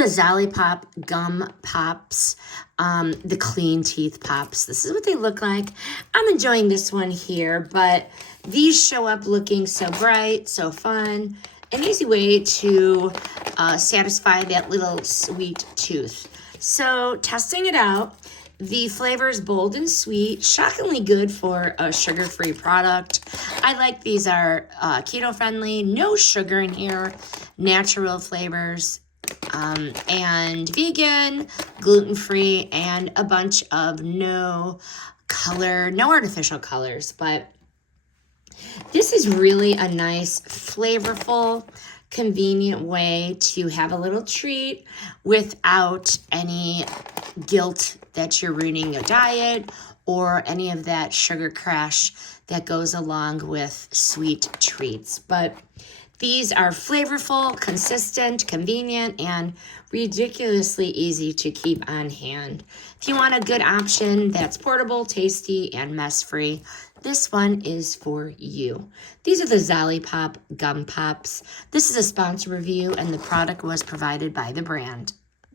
the Zollipops gum pops, the clean teeth pops. This is what they look like. I'm enjoying this one here, but these show up looking so bright, so fun. An easy way to satisfy that little sweet tooth. So testing it out, the flavor is bold and sweet, shockingly good for a sugar-free product. I like these are keto-friendly, no sugar in here, natural flavors, and vegan, gluten-free, and a bunch of no artificial colors. But this is really a nice, flavorful, convenient way to have a little treat without any guilt that you're ruining your diet or any of that sugar crash that goes along with sweet treats. But these are flavorful, consistent, convenient, and ridiculously easy to keep on hand. If you want a good option that's portable, tasty, and mess-free, this one is for you. These are the Zollipops gum pops. This is a sponsor review, and the product was provided by the brand.